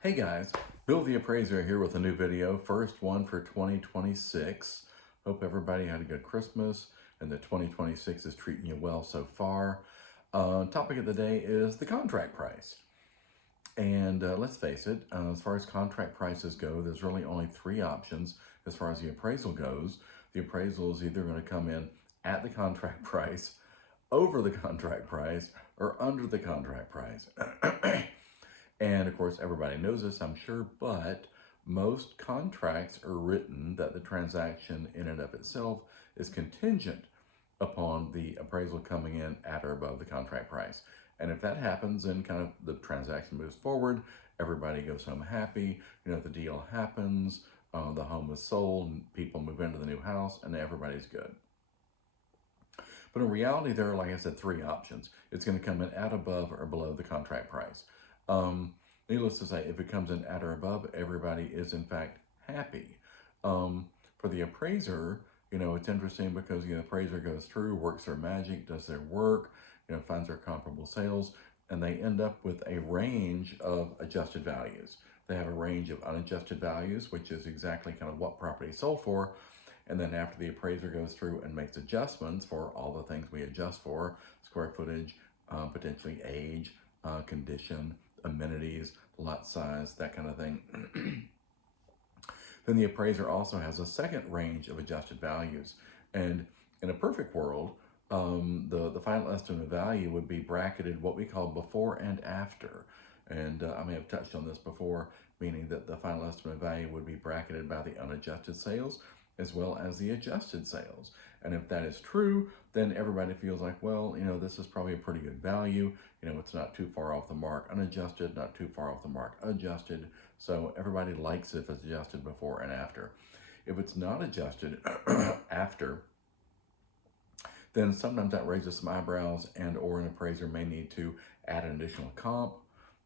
Hey guys, Bill the Appraiser here with a new video, first one for 2026. Hope everybody had a good Christmas and that 2026 is treating you well so far. Topic of the day is the contract price. And let's face it, as far as contract prices go, there's really only three options as far as the appraisal goes. The appraisal is either going to come in at the contract price, over the contract price, or under the contract price. And of course, everybody knows this, I'm sure, but most contracts are written that the transaction in and of itself is contingent upon the appraisal coming in at or above the contract price. And if that happens, then kind of the transaction moves forward, everybody goes home happy, the deal happens, the home is sold, and people move into the new house, and everybody's good. But in reality, there are, like I said, three options. It's going to come in at, above, or below the contract price. Needless to say, if it comes in at or above, everybody is in fact happy. For the appraiser, it's interesting because the appraiser goes through, works their magic, does their work, finds their comparable sales, and they end up with a range of adjusted values. They have a range of unadjusted values, which is exactly kind of what property is sold for. And then after the appraiser goes through and makes adjustments for all the things we adjust for, square footage, potentially age, condition, amenities, lot size, that kind of thing. Then the appraiser also has a second range of adjusted values. And in a perfect world, the final estimate of value would be bracketed what we call before and after. And I may have touched on this before, meaning that the final estimate of value would be bracketed by the unadjusted sales as well as the adjusted sales. And if that is true, then everybody feels like, well, this is probably a pretty good value. It's not too far off the mark unadjusted, not too far off the mark adjusted. So everybody likes it if it's adjusted before and after. If it's not adjusted after, then sometimes that raises some eyebrows, and or an appraiser may need to add an additional comp,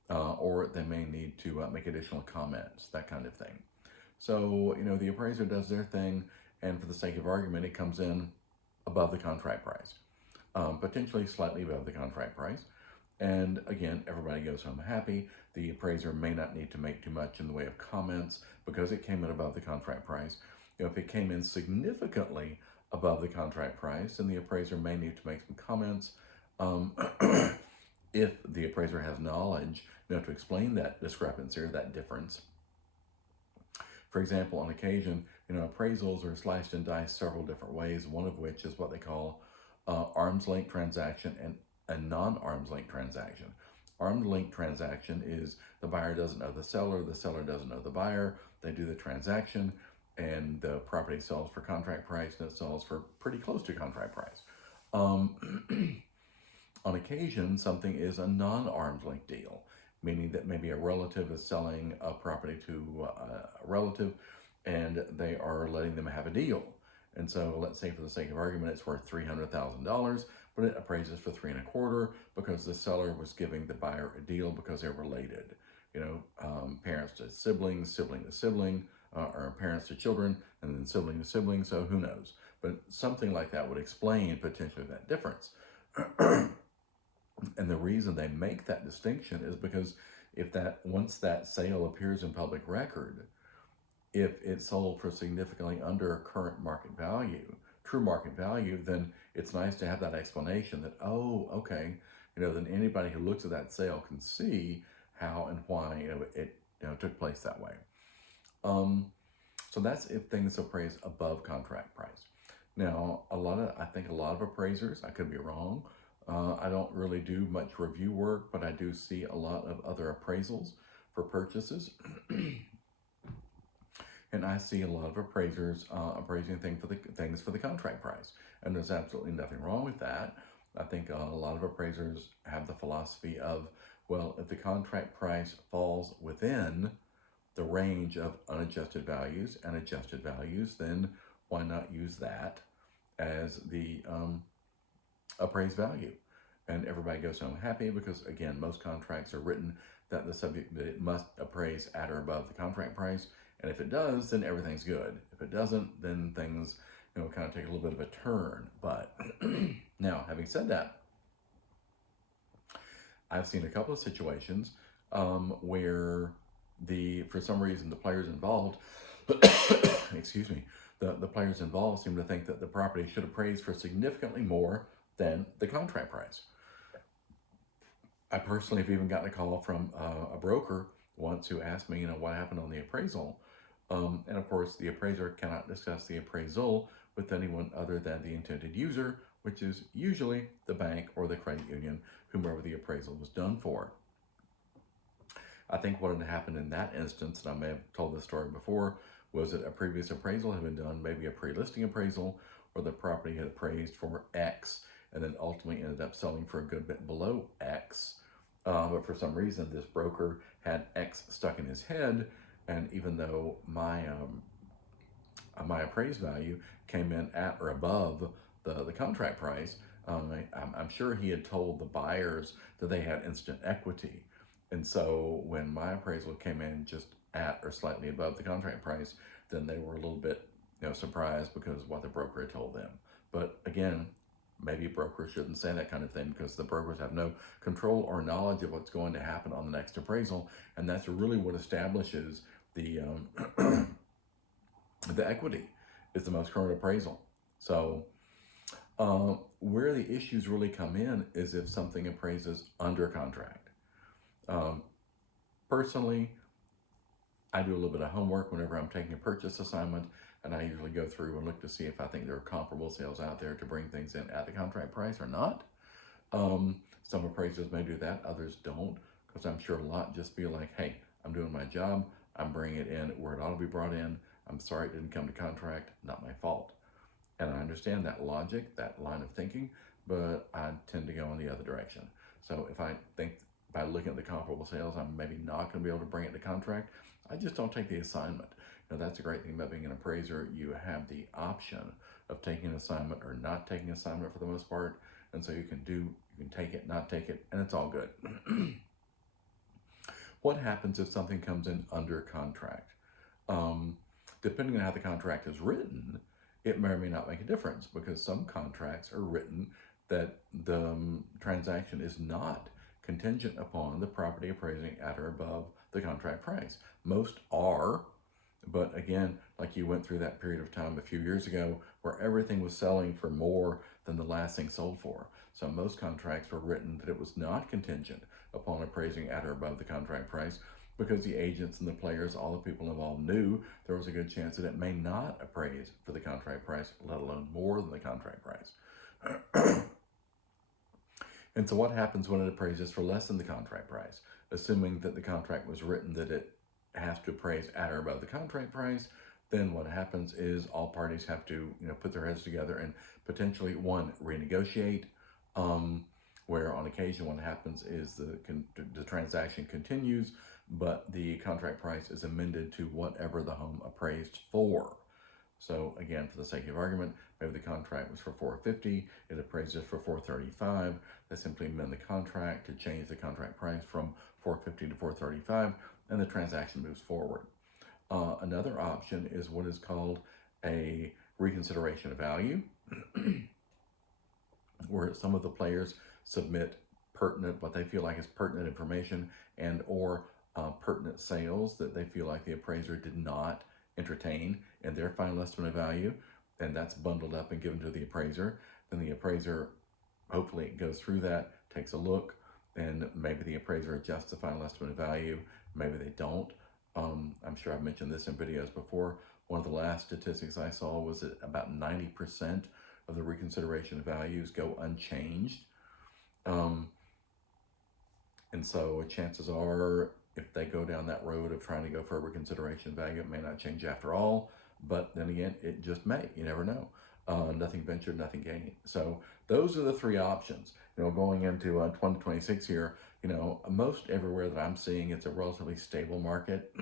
or they may need to make additional comments, that kind of thing. So, the appraiser does their thing, and for the sake of argument, it comes in above the contract price, potentially slightly above the contract price. And again, everybody goes home happy. The appraiser may not need to make too much in the way of comments because it came in above the contract price. If it came in significantly above the contract price, then the appraiser may need to make some comments. If the appraiser has knowledge, to explain that discrepancy or that difference. For example, on occasion, appraisals are sliced and diced several different ways, one of which is what they call arm's length transaction and a non-arm's length transaction. Arm's length transaction is the buyer doesn't know the seller doesn't know the buyer, they do the transaction, and the property sells for contract price, and it sells for pretty close to contract price. On occasion, something is a non-arm's length deal, meaning that maybe a relative is selling a property to a relative and they are letting them have a deal. And so let's say for the sake of argument, it's worth $300,000, but it appraises for $325,000 because the seller was giving the buyer a deal because they're related. Parents to siblings, sibling to sibling, or parents to children, and then sibling to sibling, so who knows. But something like that would explain potentially that difference. And the reason they make that distinction is because once that sale appears in public record, if it's sold for significantly under current market value, true market value, then it's nice to have that explanation that, oh, okay, then anybody who looks at that sale can see how and why it took place that way. So that's if things appraise above contract price. Now, I think a lot of appraisers, I could be wrong, I don't really do much review work, but I do see a lot of other appraisals for purchases. And I see a lot of appraisers appraising things for the contract price. And there's absolutely nothing wrong with that. I think a lot of appraisers have the philosophy of, well, if the contract price falls within the range of unadjusted values and adjusted values, then why not use that as the appraised value? And everybody goes home happy because, again, most contracts are written that it must appraise at or above the contract price. And if it does, then everything's good. If it doesn't, then things, kind of take a little bit of a turn. But now, having said that, I've seen a couple of situations where for some reason, the players involved, excuse me, the players involved seem to think that the property should appraise for significantly more than the contract price. I personally have even gotten a call from a broker once who asked me, what happened on the appraisal. And of course, the appraiser cannot discuss the appraisal with anyone other than the intended user, which is usually the bank or the credit union, whomever the appraisal was done for. I think what had happened in that instance, and I may have told this story before, was that a previous appraisal had been done, maybe a pre-listing appraisal, where the property had appraised for X and then ultimately ended up selling for a good bit below X. But for some reason, this broker had X stuck in his head, and even though my appraised value came in at or above the contract price, I'm sure he had told the buyers that they had instant equity. And so when my appraisal came in just at or slightly above the contract price, then they were a little bit surprised because of what the broker had told them. But again, maybe brokers shouldn't say that kind of thing because the brokers have no control or knowledge of what's going to happen on the next appraisal. And that's really what establishes the the equity is the most current appraisal. So where the issues really come in is if something appraises under contract. Personally, I do a little bit of homework whenever I'm taking a purchase assignment, and I usually go through and look to see if I think there are comparable sales out there to bring things in at the contract price or not. Some appraisers may do that, others don't, because I'm sure a lot just feel like, hey, I'm doing my job, I'm bringing it in where it ought to be brought in, I'm sorry it didn't come to contract, not my fault. And I understand that logic, that line of thinking, but I tend to go in the other direction. So if I think by looking at the comparable sales, I'm maybe not going to be able to bring it to contract, I just don't take the assignment. That's a great thing about being an appraiser. You have the option of taking an assignment or not taking an assignment for the most part. And so you can take it, not take it, and it's all good. What happens if something comes in under contract? Depending on how the contract is written, it may or may not make a difference because some contracts are written that the transaction is not contingent upon the property appraising at or above the contract price. Most are, but again, like you went through that period of time a few years ago where everything was selling for more than the last thing sold for. So most contracts were written that it was not contingent upon appraising at or above the contract price because the agents and the players, all the people involved knew there was a good chance that it may not appraise for the contract price, let alone more than the contract price. And so what happens when it appraises for less than the contract price? Assuming that the contract was written that it has to appraise at or above the contract price, then what happens is all parties have to put their heads together and potentially, one, renegotiate, where on occasion what happens is the transaction continues, but the contract price is amended to whatever the home appraised for. So again, for the sake of argument, maybe the contract was for $450, it appraises for $435. They simply amend the contract to change the contract price from $450 to $435, and the transaction moves forward. Another option is what is called a reconsideration of value, where some of the players submit what they feel like is pertinent information and or pertinent sales that they feel like the appraiser did not entertain in their final estimate of value, and that's bundled up and given to the appraiser. Then the appraiser hopefully goes through that, takes a look, and maybe the appraiser adjusts the final estimate of value, maybe they don't. I'm sure I've mentioned this in videos before. One of the last statistics I saw was that about 90% of the reconsideration of values go unchanged. And so chances are, if they go down that road of trying to go for a reconsideration value, it may not change after all. But then again, it just may. You never know. Nothing ventured, nothing gained. So those are the three options. Going into 2026 here, most everywhere that I'm seeing, it's a relatively stable market.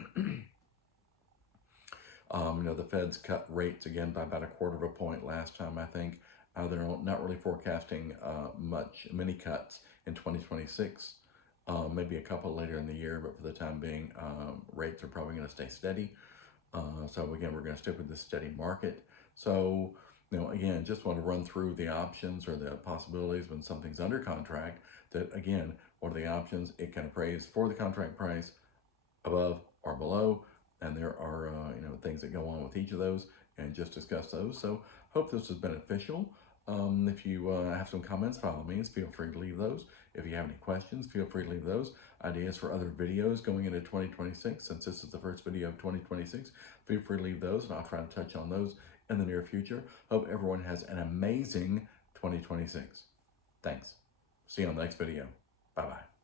The Fed's cut rates again by about 1/4 point last time, I think. They're not really forecasting many cuts in 2026. Maybe a couple later in the year, but for the time being, rates are probably going to stay steady. So again, we're going to stick with this steady market. So, again, just want to run through the options or the possibilities when something's under contract. That again, what are the options? It can appraise for the contract price, above, are below, and there are things that go on with each of those, and just discuss those. So hope this was beneficial. If you have some comments, by all means, feel free to leave those. If you have any questions, feel free to leave those. Ideas for other videos going into 2026, since this is the first video of 2026, feel free to leave those, and I'll try to touch on those in the near future. Hope everyone has an amazing 2026. Thanks. See you on the next video. Bye-bye.